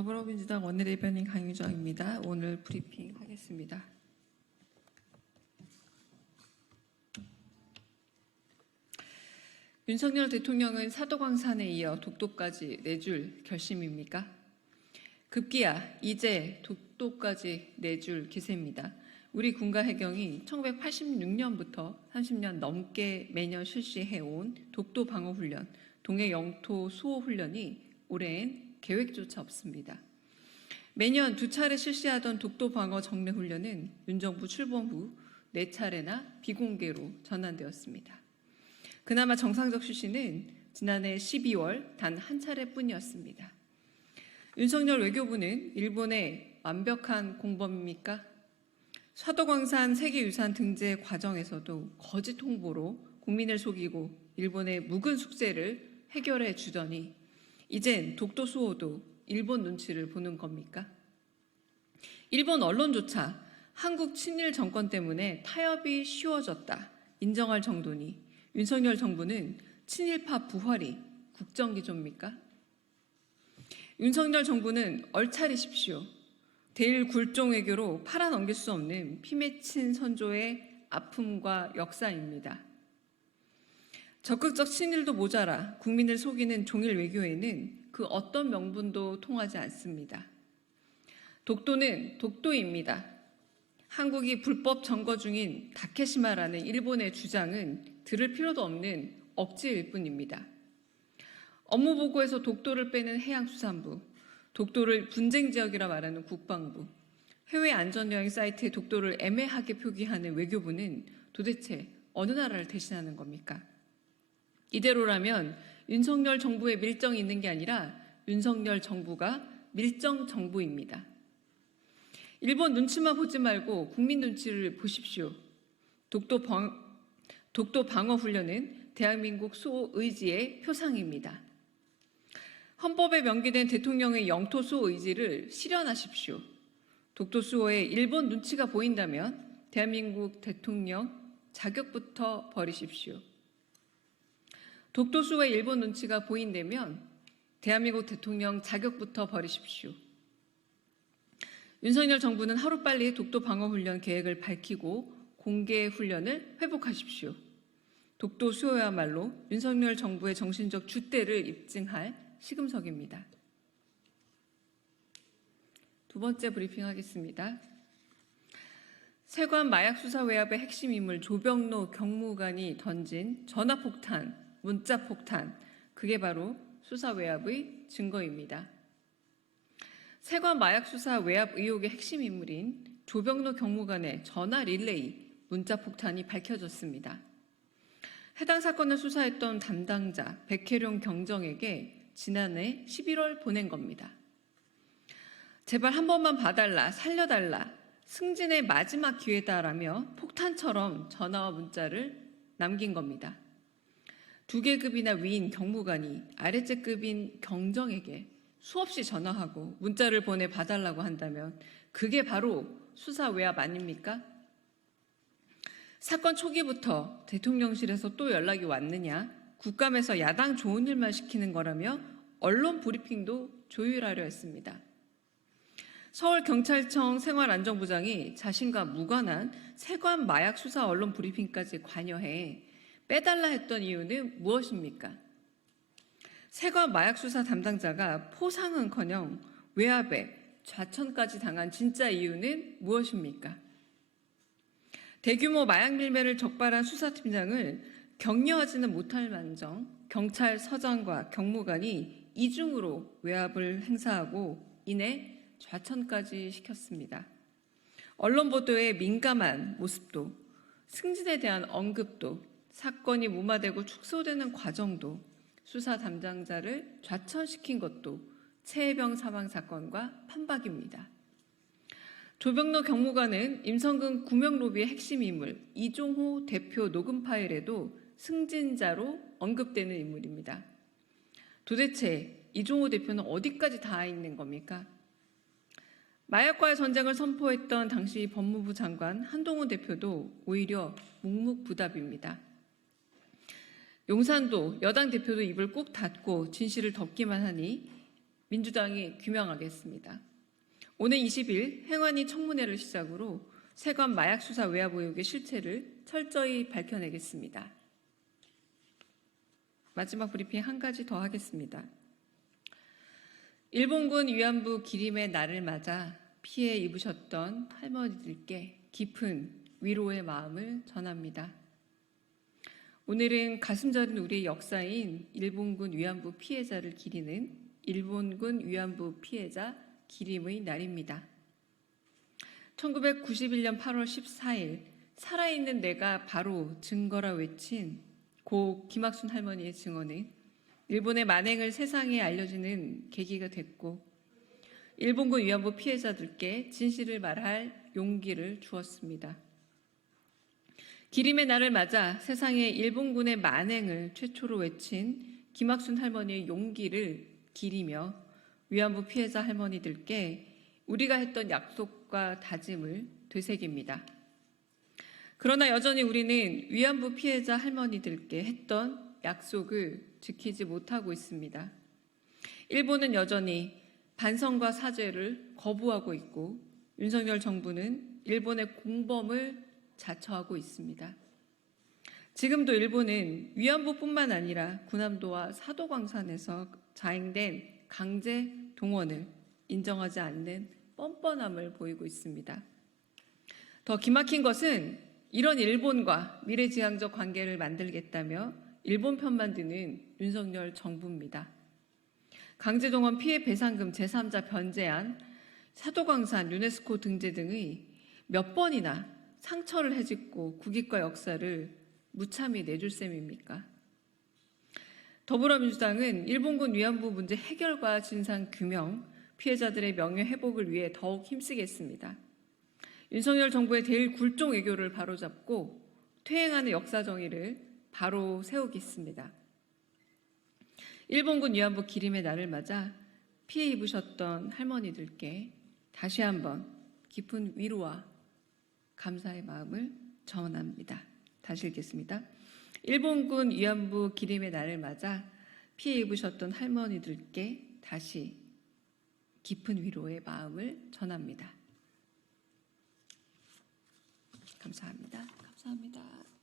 더불어민주당 원내대변인 강유정입니다. 오늘 브리핑 하겠습니다. 윤석열 대통령은 사도광산에 이어 독도까지 내줄 결심입니까? 급기야 이제 독도까지 내줄 기세입니다. 우리 군과 해경이 1986년부터 30년 넘게 매년 실시해온 독도 방어 훈련, 동해 영토 수호 훈련이 올해엔 계획조차 없습니다. 매년 두 차례 실시하던 독도 방어 정례 훈련은 윤 정부 출범 후 네 차례나 비공개로 전환되었습니다. 그나마 정상적 실시는 지난해 12월 단 한 차례뿐이었습니다. 윤석열 외교부는 일본의 완벽한 공범입니까? 사도광산 세계유산 등재 과정에서도 거짓 홍보로 국민을 속이고 일본의 묵은 숙제를 해결해 주더니 이젠 독도 수호도 일본 눈치를 보는 겁니까? 일본 언론조차 한국 친일 정권 때문에 타협이 쉬워졌다 인정할 정도니 윤석열 정부는 친일파 부활이 국정기조입니까? 윤석열 정부는 얼차리십시오. 대일 굴종 외교로 팔아넘길 수 없는 피맺힌 선조의 아픔과 역사입니다. 적극적 친일도 모자라 국민을 속이는 종일 외교에는 그 어떤 명분도 통하지 않습니다. 독도는 독도입니다. 한국이 불법 점거 중인 다케시마라는 일본의 주장은 들을 필요도 없는 억지일 뿐입니다. 업무 보고에서 독도를 빼는 해양수산부, 독도를 분쟁 지역이라 말하는 국방부, 해외 안전여행 사이트에 독도를 애매하게 표기하는 외교부는 도대체 어느 나라를 대신하는 겁니까? 이대로라면 윤석열 정부에 밀정이 있는 게 아니라 윤석열 정부가 밀정 정부입니다. 일본 눈치만 보지 말고 국민 눈치를 보십시오. 독도, 방, 독도 방어 훈련은 대한민국 수호 의지의 표상입니다. 헌법에 명기된 대통령의 영토 수호 의지를 실현하십시오. 독도 수호에 일본 눈치가 보인다면 대한민국 대통령 자격부터 버리십시오. 독도 수호에 일본 눈치가 보인다면 대한민국 대통령 자격부터 버리십시오. 윤석열 정부는 하루빨리 독도 방어 훈련 계획을 밝히고 공개 훈련을 회복하십시오. 독도 수호야말로 윤석열 정부의 정신적 줏대를 입증할 시금석입니다. 두 번째 브리핑 하겠습니다. 세관 마약 수사 외압의 핵심 인물 조병로 경무관이 던진 전화폭탄, 문자 폭탄, 그게 바로 수사 외압의 증거입니다. 세관 마약 수사 외압 의혹의 핵심 인물인 조병로 경무관의 전화 릴레이 문자 폭탄이 밝혀졌습니다. 해당 사건을 수사했던 담당자 백혜룡 경정에게 지난해 11월 보낸 겁니다. 제발 한 번만 봐달라, 살려달라, 승진의 마지막 기회다라며 폭탄처럼 전화와 문자를 남긴 겁니다. 두개 급이나 위인 경무관이 아래째 급인 경정에게 수없이 전화하고 문자를 보내 봐달라고 한다면 그게 바로 수사 외압 아닙니까? 사건 초기부터 대통령실에서 또 연락이 왔느냐? 국감에서 야당 좋은 일만 시키는 거라며 언론 브리핑도 조율하려 했습니다. 서울경찰청 생활안전부장이 자신과 무관한 세관 마약 수사 언론 브리핑까지 관여해 빼달라 했던 이유는 무엇입니까? 세관 마약 수사 담당자가 포상은커녕 외압에 좌천까지 당한 진짜 이유는 무엇입니까? 대규모 마약 밀매를 적발한 수사팀장을 격려하지는 못할 만정 경찰 서장과 경무관이 이중으로 외압을 행사하고 이내 좌천까지 시켰습니다. 언론 보도에 민감한 모습도 승진에 대한 언급도 사건이 무마되고 축소되는 과정도 수사 담당자를 좌천시킨 것도 최혜병 사망 사건과 판박입니다. 조병로 경무관은 임성근 구명 로비의 핵심 인물 이종호 대표 녹음 파일에도 승진자로 언급되는 인물입니다. 도대체 이종호 대표는 어디까지 닿아 있는 겁니까? 마약과의 전쟁을 선포했던 당시 법무부 장관 한동훈 대표도 오히려 묵묵부답입니다. 용산도 여당 대표도 입을 꾹 닫고 진실을 덮기만 하니 민주당이 규명하겠습니다. 오늘 20일 행안위 청문회를 시작으로 세관 마약 수사 외압 의혹의 실체를 철저히 밝혀내겠습니다. 마지막 브리핑 한 가지 더 하겠습니다. 일본군 위안부 기림의 날을 맞아 피해 입으셨던 할머니들께 깊은 위로의 마음을 전합니다. 오늘은 가슴 저린 우리의 역사인 일본군 위안부 피해자를 기리는 일본군 위안부 피해자 기림의 날입니다. 1991년 8월 14일 살아있는 내가 바로 증거라 외친 고 김학순 할머니의 증언은 일본의 만행을 세상에 알려지는 계기가 됐고 일본군 위안부 피해자들께 진실을 말할 용기를 주었습니다. 기림의 날을 맞아 세상에 일본군의 만행을 최초로 외친 김학순 할머니의 용기를 기리며 위안부 피해자 할머니들께 우리가 했던 약속과 다짐을 되새깁니다. 그러나 여전히 우리는 위안부 피해자 할머니들께 했던 약속을 지키지 못하고 있습니다. 일본은 여전히 반성과 사죄를 거부하고 있고 윤석열 정부는 일본의 공범을 자처하고 있습니다. 지금도 일본은 위안부뿐만 아니라 군함도와 사도광산에서 자행된 강제 동원을 인정하지 않는 뻔뻔함을 보이고 있습니다. 더 기막힌 것은 이런 일본과 미래지향적 관계를 만들겠다며 일본 편만 드는 윤석열 정부입니다. 강제동원 피해 배상금 제3자 변제안, 사도광산 유네스코 등재 등의 몇 번이나 상처를 해짓고 국익과 역사를 무참히 내줄 셈입니까? 더불어민주당은 일본군 위안부 문제 해결과 진상 규명, 피해자들의 명예 회복을 위해 더욱 힘쓰겠습니다. 윤석열 정부의 대일 굴종 외교를 바로잡고 퇴행하는 역사 정의를 바로 세우겠습니다. 일본군 위안부 기림의 날을 맞아 피해 입으셨던 할머니들께 다시 한번 깊은 위로와 감사의 마음을 전합니다. 다시 읽겠습니다. 일본군 위안부 기림의 날을 맞아 피해 입으셨던 할머니들께 다시 깊은 위로의 마음을 전합니다. 감사합니다. 감사합니다.